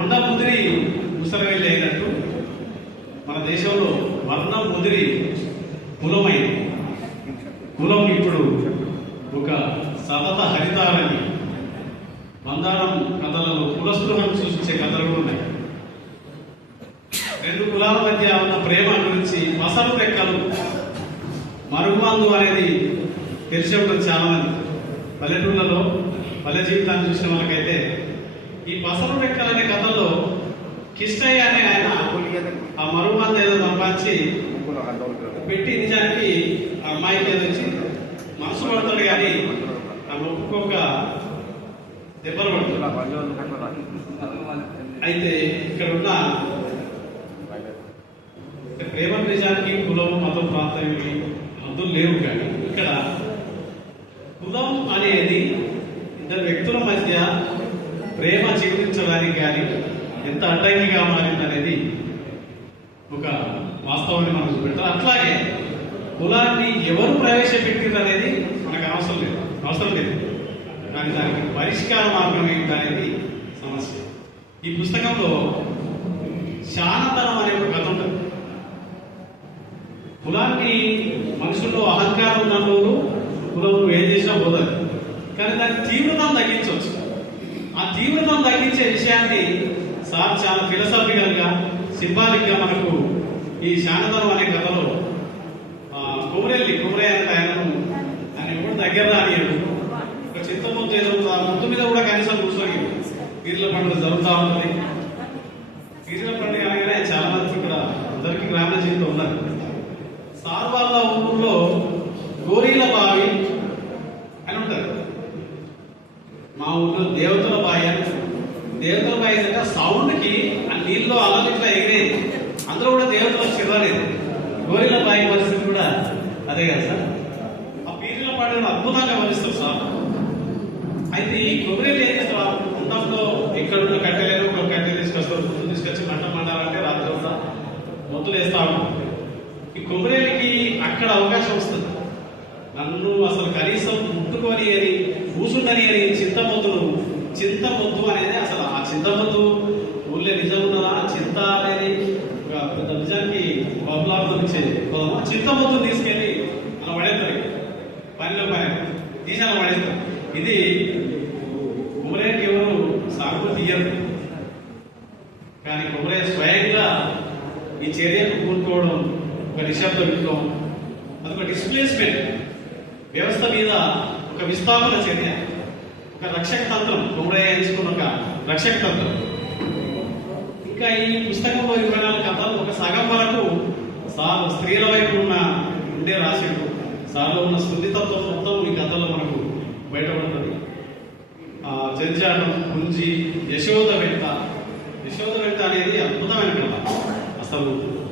తొండ ముదిరి ముసలవేళ్ళు అయినట్టు మన దేశంలో వర్ణం ముదిరి కులమైంది కులం ఇప్పుడు ఒక సతత హరితారని మందారం కథలలో కులస్పృహను సూచించే కథలు కూడా ఉన్నాయి. రెండు కులాల మధ్య ఉన్న ప్రేమ గురించి మసలు రెక్కలు మరుగుమందు అనేది తెలిసి ఉంటుంది చాలా మంది పల్లెటూళ్ళలో పల్లె జీవితాన్ని చూసిన వాళ్ళకైతే ఈ పసరు రెక్కలు అనే కథలో కిష్టయ్య అనే ఆయన ఆ మరుగుమందు ఏదో సంపాదించి పెట్టి నిజానికి ఆ అమ్మాయికి ఏదో వచ్చి మనసు పడతాడు కానీ ఆమె ఒక్కొక్క దెబ్బలు పడుతుంది అయితే ఇక్కడ ఉన్న ప్రేమ నిజానికి కులం మతం ప్రాంతం ఇవి హద్దులు లేవు కానీ ఇక్కడ కులం అనేది ఇద్దరు వ్యక్తుల మధ్య ప్రేమ జీవించడానికి కానీ ఎంత అడ్డంకిగా మారింది అనేది ఒక వాస్తవాన్ని మనం చూపెడతాం. అట్లాగే కులాన్ని ఎవరు ప్రవేశపెట్టింది అనేది మనకు అవసరం లేదు. అవసరం లేదు. కానీ దానికి పరిష్కార మార్గం ఏంటి అనేది సమస్య. ఈ పుస్తకంలో శానతనం అనే ఒక కథ ఉంటుంది. కులాన్ని మనుషుల్లో అహంకారం ఉన్నప్పుడు రోజు కులం ఏం చేసినా పోతుంది కానీ దాని తీవ్రతను తగ్గించవచ్చు. ఆ తీవ్రతను తగ్గించే విషయాన్ని సార్ చాలా ఫిలసాఫికల్గా సింబాలిక్గా మనకు ఈ శానతనం అనే కథలో ఆ, కొమరెల్లి కొమరే అంటే ఆయనను ఆయన ఎప్పుడు దగ్గర రానియడు. ఒక చింతముద్దు ఎదురుతా ముద్దు మీద కూడా కనీసం కూర్చొని పీర్ల పండుగ జరుగుతూ ఉంటుంది. పీర్ల పండుగ అనగానే చాలా మంది ఇక్కడ అందరికీ గ్రామీణ జీవితం ఉన్నారు సార్ వాళ్ళ ఊళ్ళో గోరీల బావి అని ఉంటారు మా ఊళ్ళో దేవతల బావి అని ఉంటుంది. దేవతల బావి అంటే సౌండ్కి ఆ నీళ్ళలో అలలు ఇట్లా ఎగిరేది అందులో కూడా దేవతలు చిరవలేదు గోరిల బాయి పరిస్థితి కూడా అదే కదా సార్. ఆ పీర్ల పండుగను అద్భుతంగా వరిస్తారు సార్. అయితే ఈ కొబ్బరి ఏం చేస్తారు? కుండంలో ఎక్కడున్న కట్టెలేదు ఒక కట్టె తీసుకొస్తారు ముందు తీసుకొచ్చి మంట మండాలంటే రాత్రి అంతా మొత్తులు వేస్తాము ఈ కొబ్బరికి అక్కడ అవకాశం వస్తుంది. నన్ను అసలు కనీసం ముట్టుకొని అని కూసుండని అని చింతమొద్దును చింతమొద్దు అనేది అసలు ఆ ఊళ్ళే ఊళ్ళో నిజం ఉన్నదా చింత అనేది ఒక పెద్ద నిజానికి బబులాభం ఇచ్చే పదం. తీసుకెళ్ళి అలా పడేస్తారు పనిలో పని తీసి అలా పడేస్తారు ఇది కుమరేకి ఎవరు సాగు తీయరు కానీ కుమరే స్వయంగా ఈ చర్యను కూరుకోవడం ఒక నిశ్శబ్ద విప్లవం. అదొక డిస్ప్లేస్మెంట్ వ్యవస్థ మీద ఒక విస్థాపన చర్య. ఒక రక్షక తంత్రం కుమరయ్య ఎంచుకున్న ఒక రక్షకతంత్రం ఇంకా ఈ పుస్తకంలో ఇరవై నాలుగు కథలు ఒక సగం వరకు సార్ స్త్రీల వైపు ఉన్న ఉండే రాశాడు సార్లో ఉన్న సున్నితత్వం మొత్తం ఈ కథలో మనకు బయటపడుతుంది. ఆ, జంజాటం గుంజి యశోద వెంట యశోద వెంట అనేది అద్భుతమైన కథ. అసలు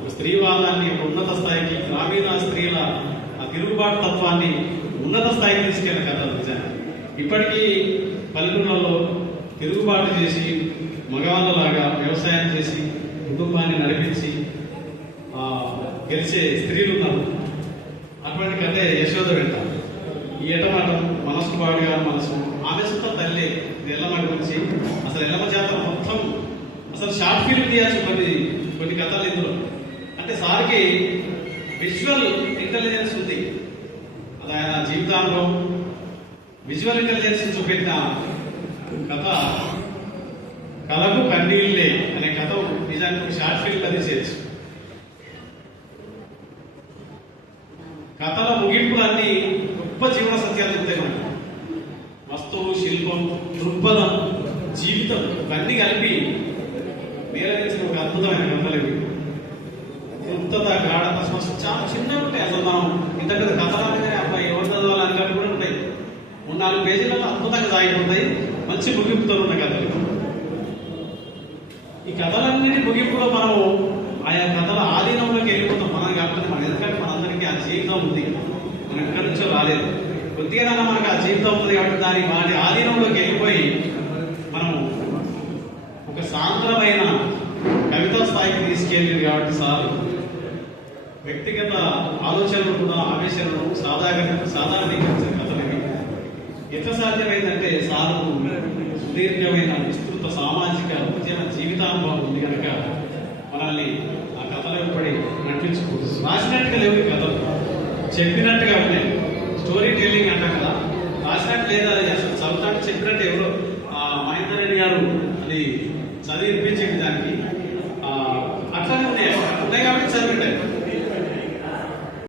స్త్రీవాదాన్ని ఉన్నత స్థాయికి గ్రామీణ స్త్రీల ఆ తిరుగుబాటు తత్వాన్ని ఉన్నత స్థాయికి తీసుకెళ్ళిన కథ నిజంగా. ఇప్పటికీ పల్లెటూళ్ళలో తిరుగుబాటు చేసి మగవాళ్ళలాగా వ్యవసాయం చేసి కుటుంబాన్ని నడిపించి గెలిచే స్త్రీలు ఉన్నారు. అటువంటి కథే యశోద వెంట. ఈ ఎటమాటం మనసు బాడుగా మనసు ఆమె సొంత తల్లి ఇది ఎల్లమ్మ గురించి అసలు ఎల్లమ్మ జాతర మొత్తం అసలు షార్ట్ ఫిల్మ్ తీయాల్సి కొన్ని కొన్ని కథలు ఇందులో. అంటే సార్కి విజువల్ ఇంటెలిజెన్స్ ఉంది. అది ఆయన జీవితాల్లో విజువల్ ఇంటెలిజెన్స్ చూపెట్టిన కథ కలకు కన్నీళ్ళే అనే కథ నిజానికి ఒక షార్ట్ ఫిల్మ్ అది చేయొచ్చు కథల ముగింపులన్నీ గొప్ప జీవన సత్యాలు చెప్తాయి మనకి. వస్తువు శిల్పం దృక్పథం జీవితం ఇవన్నీ కలిపి మేలరించిన ఒక అద్భుతమైన కథలు ఇవి. గాఢత చాలా చిన్నగా ఉంటాయి అసలు మనం ఇంత పెద్ద కథలు అనగానే అబ్బాయి ఎవరు చదవాలని అని కూడా ఉంటాయి. మూడు నాలుగు పేజీలలో అద్భుతంగా సాగిపోతాయి. మంచి ముగింపుతో ఉన్న కథలు ఈ కథలన్నిటి ముగింపులో మనం ఆయా కథల ఆధీనంలోకి వెళ్ళిపోతాం. మనం కాబట్టి మన ఎందుకంటే మనందరికీ ఆ జీవితం ఉంది. మనం ఎక్కడి నుంచో రాలేదు. కొద్దిగా మనకు ఆ జీవితం ఉంది కాబట్టి దాని వాటి ఆధీనంలోకి వెళ్ళిపోయి మనం ఒక సాంద్రమైన కవితా స్థాయికి తీసుకెళ్ళింది కాబట్టి సార్ వ్యక్తిగత ఆలోచనలు కూడా ఆవేశలను సాధారణ సాధారణీకరించిన కథలు ఎట్లా సాధ్యమైందంటే సారు సుదీర్ఘమైన విస్తృత సామాజిక ఉద్యమ జీవితానుభవం ఉంది కనుక మనల్ని ఆ కథలో ఇప్పటి నడిపించుకోవచ్చు రాసినట్టుగా లేవు కథలు. చెప్పినట్టుగా ఉన్నాయి. స్టోరీ టెల్లింగ్ అంటాం కదా. రాసినట్టు లేదా అసలు చదువుతాంటే చెప్పినట్టు ఎవరో? ఆ మహేందర్ రెడ్డి గారు అది చదివిపించింది దానికి. అట్లానే ఉన్నాయి. ఉన్నాయి కాబట్టి చదివింటాయి